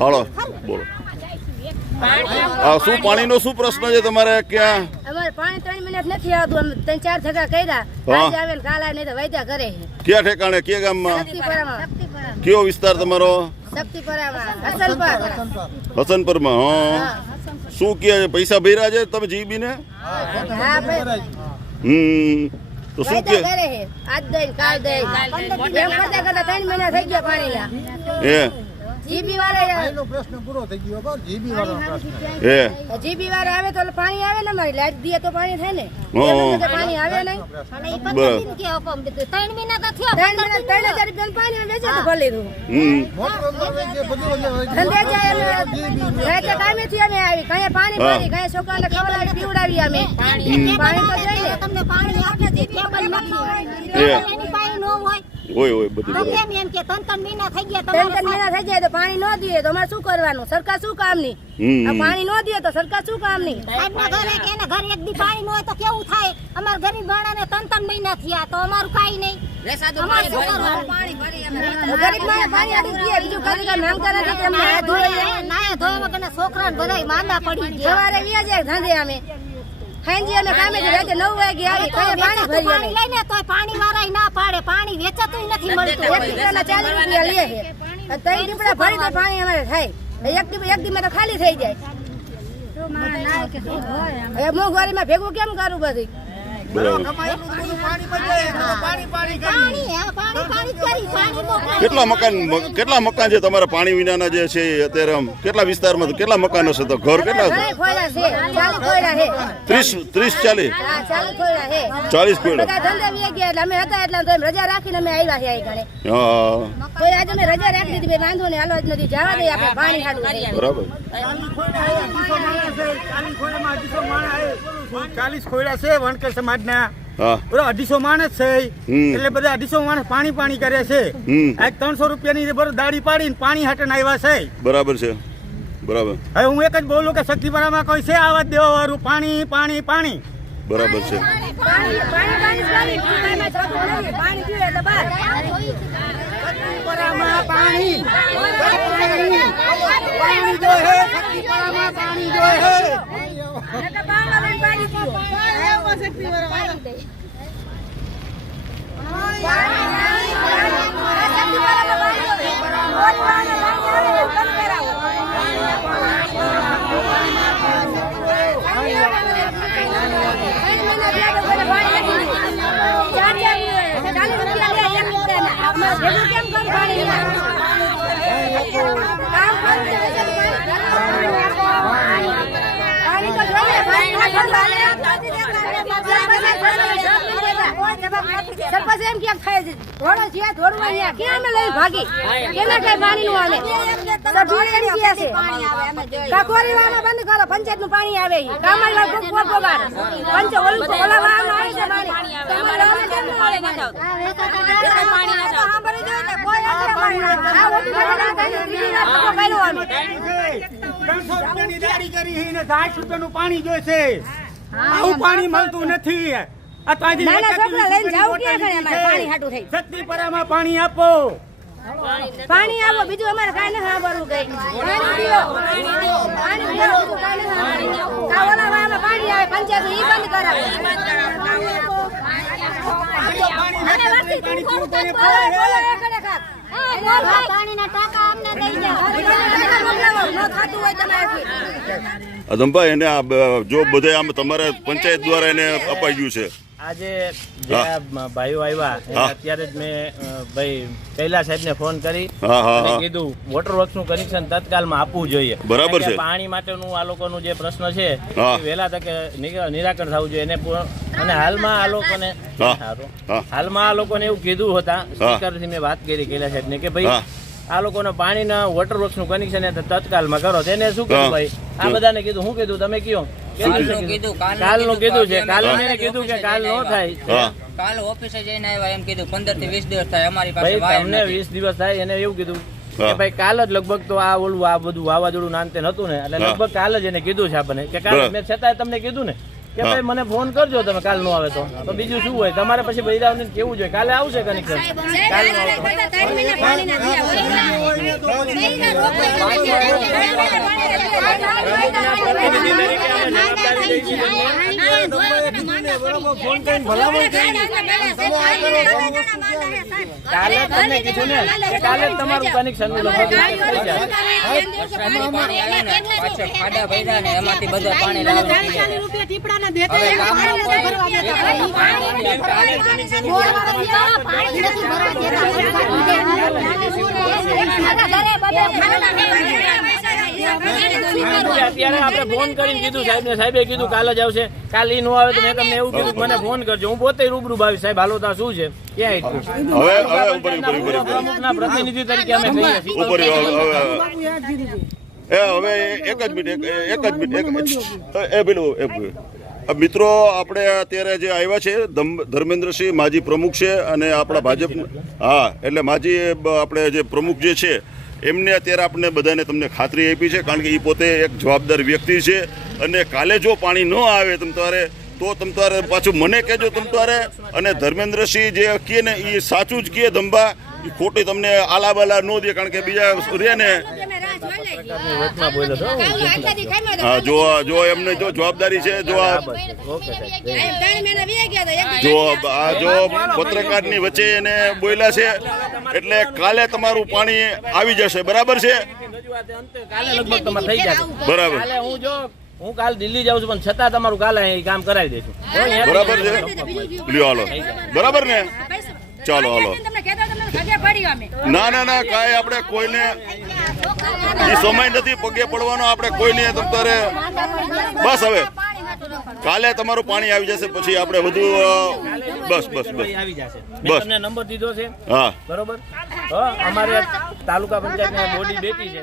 હાલો. બોલો. શું પાણીનો શું પ્રશ્ન છે તમારે ક્યાં? અમારે પાણી ત્રણ મિનિટ નથી આવતું. અમે ત્રણ ચાર થતા કર્યા. આજે આવે ને કાલ આવે નહીં તો વૈદ્યા કરે છે. ક્યાં ઠેકાણે? કયા ગામમાં? શક્તિપરામાં. કયો વિસ્તાર તમારો? હસનપરમાં હા. શું કે છે? પૈસા ભર્યા છે તમે જીબીને? હા ભાઈ. હમ. તો શું કે આજ દઈ કાલ દઈ એમ કરતા કરતા ત્રણ મહિના થઈ ગયા પાણી એ જીબી વાળા એનો પ્રશ્ન પૂરો થઈ ગયો બરાબર જીબી વાળા પ્રશ્ન. જીબી વાળા આવે તો પાણી આવે ને મારી લાઈટ દઈએ તો પાણી થાય ને. પાણી આવે નહીં. બરાબર ત્રણ મહિના ત્રણ હજાર પાણી વેચે તો ભલે દઉં. ધંધે જાય અમે. રાતે કામેથી અમે આવી. કઈ પાણી. પાણી કયા છોકરાને ખવડાવી પીવડાવી અમે. પાણી તો જોઈએ. તમને પાણી આપે જીબી કેબલ નથી. એની પાસે ન હોય હોય હોય બધું તો કેમ એમ કે ત્રણ ત્રણ મહિના થઈ ગયા ત્રણ તમારે ત્રણ મહિના થઈ ગયા તો પાણી ન દઈએ તો અમારે શું કરવાનું? સરકાર શું કામની. આ પાણી ન દઈએ તો સરકાર શું કામની સાહેબના ઘરે કે એના ઘરે એક દી પાણી ન હોય તો કેવું થાય? અમાર ગરીબ માણસને ત્રણ ત્રણ મહિના થયા તો અમારું કાઈ નહીં. પાણી માંદા પડી ગયા. ધંધે અમે. અમે કામે રાતે નવ વાગે આવી વેચાતું લઈને પાણી ના પાડે. વેચાતું નથી મળતું. એક દીપડાના ચાલીસ રૂપિયા લે છે. અને ત્રણ દીપડા ભરી તો પાણી અમારે થાય. એક દીપ એક દીમાં તો ખાલી થઈ જાય. હવે મોંઘવારીમાં ભેગું કેમ કરું બધી પાણી પાણી પાણી. કેટલા મકાન કેટલા મકાન છે તમારા પાણી વિનાના જે છે અત્યારે આમ? કેટલા વિસ્તારમાં કેટલા મકાનો છે તો? ઘર કેટલા છે? ત્રીસ ત્રીસ ચાલીસ? ચાલીસ કોયડા બધા ધંધે વ્યા ગયા એટલે અમે હતા એટલે તો એમ રજા રાખીને અમે આવ્યા છે કોઈ ઘરે. હા. તો આજે અમે રજા રાખી દીધી બે વાંધો નહીં હાલો જ નથી જવા દઈએ આપણે પાણી હાડું બરાબર. ચાલીસ ખોયડા છે વણકર સમાજના. હા. બરો અઢીસો માણસ છે એટલે બધા અઢીસો માણસ પાણી પાણી કરે છે. આ ત્રણસો રૂપિયાની બરો દાડી પાડીને પાણી હાટન આવ્યા છે. બરાબર છે. બરાબર. હવે હું એક જ બોલું કે શક્તિપરામાં કોઈ છે આવા દેવા વાળું પાણી પાણી પાણી. બરાબર છે. પાણી. પાણી પાણી પાણી પાણી પાણી પાણી પીવે એટલે બસ શક્તિપરામાં પાણી પાણી પાણી જોહે શક્તિપરામાં પાણી જોહે એટલે બાવળા લઈને પાણી પીવો. સરપંચ એમ કે ખાય છે ધોળો છે ધોળવા અહીંયા ક્યાં અમે લઈ ભાગી? કેના કઈ પાણી નું આવે સભ્યો એમ કે છે કાકોરી વાળા બંધ કરો પંચાયતનું પાણી આવે ઈ. કામળ વાળા ખૂબ ખૂબ પગાર પંચ ઓલું ઓલા વાળા આવે છે પાણી. તમારે કેમ ન આવે? પાણી? ના તો સાંભળી જો ને, કોઈ અસર પાણી ના આવે. આ ઓછી ના થાય ને, ના વાર ધક્કો કર્યો અમે. ત્રણસો રૂપિયાની દાડી કરી છે ને સાઠ રૂપિયાનું પાણી જોઈશે. આવું પાણી મળતું. નથી. નાના છોકરા લઈને વીસ ક્યાં અમારે? પાણી હાટું થઈ. શક્તિપરામાં પાણી આપો. પાણી આપો બીજું અમારે કાંઈ નથી સાંભળવું કઈ. પાણી પીઓ પાણી પીઓ ઓલા વાળામાં પાણી આવે પંચાયત ઈ બંધ કરાવે. અધમભાઈ એને આ બ- જો બધે આમ તમારે પંચાયત દ્વારા એને અપાઈ ગયું છે. આજે જે ભાઈઓ આવ્યા અત્યારે જ મેં ભાઈ કૈલા સાહેબને ફોન કરી. કીધું વોટર વર્ક્સનું કનેક્શન તત્કાલમાં આપવું જોઈએ. બરાબર છે. પાણી માટેનું આ લોકોનું જે પ્રશ્ન છે. વહેલા તકે નિરાકરણ થવું જોઈએ. અને હાલમાં આ લોકોને ને હાલમાં આ લોકોને એવું કીધું હતા સ્પીકરથી મેં વાત કરી કૈલા સાહેબને કે ભાઈ. આ લોકોના પાણીના વોટર વર્ક્સનું કનેક્શન એ તત્કાલમાં કરો. તેને શું કહ્યું કીધું ભાઈ? આ બધાને કીધું હું કીધું? તમે કયો. કાલનું કીધું છે. કાલ મેં કીધું કે કાલ નો થાય કાલ ઓફિસે જઈને આવ્યા એમ કીધું પંદરથી વીસ દિવસ થાય અમારી પાસે તમને વીસ દિવસ થાય એને એવું કીધું કે ભાઈ કાલ જ લગભગ તો આ ઓલું આ બધું વાવાઝોડું નાન તે નતું ને એટલે લગભગ કાલ જ એને કીધું છે આપણને. કે કાલ મેં છતાંય તમને કીધું ને કે ભાઈ મને ફોન કરજો તમે કાલ નો આવે તો. તો બીજું શું હોય? તમારે પછી બૈરાવને કેવું જોઈએ? કાલે આવશે કનેક્શન કાલ? નો આવે. ફોન કરીને ભલામણ કાલે તમને કીધું ને તમારું કનેક્શન એમાંથી બધા પાણી થઈ જાય. હવે કામમાં અત્યારે આપણે ફોન કરીને કીધું સાહેબ સાહેબે કીધું કાલે જ આવશે. કાલ ઈ નો આવે તો મેં તમને એવું કીધું મને ફોન કરજો. હું પોતે રૂબરૂ ભાવી સાહેબ હાલો તા શું છે? ક્યાં હવે હવે ઉપર ઉપર ઉપર ઉપર પ્રતિનિધિ તરીકે અમે કહીએ છીએ. ઉપર એ હવે એક જ મિનિટ એક- એક જ મિનિટ. એ પેલું એ મિત્રો આપણે અત્યારે જે આવ્યા છે ધર્મેન્દ્રસિંહ માજી પ્રમુખ છે અને આપણા ભાજપ હા એટલે માજી આપણે જે પ્રમુખ જે છે એમને અત્યારે આપણે બધાને તમને ખાતરી આપી છે, કારણ કે એ પોતે એક જવાબદાર વ્યક્તિ છે. અને કાલે જો પાણી ન આવે તમ તારે, તો તમ તારે પાછું મને કહેજો તમ તારે. અને ધર્મેન્દ્રસિંહ જે કહે ને એ સાચું જ કહે ધંબા એ ખોટી તમને આલા બાલા ન દે, કારણ કે બીજા રહે ને. હા, જો જો એમને જો જવાબદારી છે, જો જો આ જો પત્રકારની વચ્ચે એને બોલ્યા છે એટલે કાલે તમારું પાણી આવી જશે બરાબર છે? કાલે લગભગ તમારે થઈ જશે. બરાબર. હું જો હું કાલ દિલ્હી જાઉં છું પણ છતાં તમારું કાલે કામ કરાવી દઈશું. બરાબર છે. લ્યો હાલો. બરાબર ને? ચાલો હાલો. ના ના ના કાંઈ આપણે કોઈને એ સમય નથી પગે પડવાનો આપણે કોઈને તમારે બસ હવે. કાલે તમારું પાણી આવી જશે પછી આપણે વધુ બસ બસ બસ. આવી જશે. મેં બસ. તમને નંબર દીધો છે? હા. બરોબર? હા અમારે તાલુકા પંચાયતની બોડી બેઠી છે.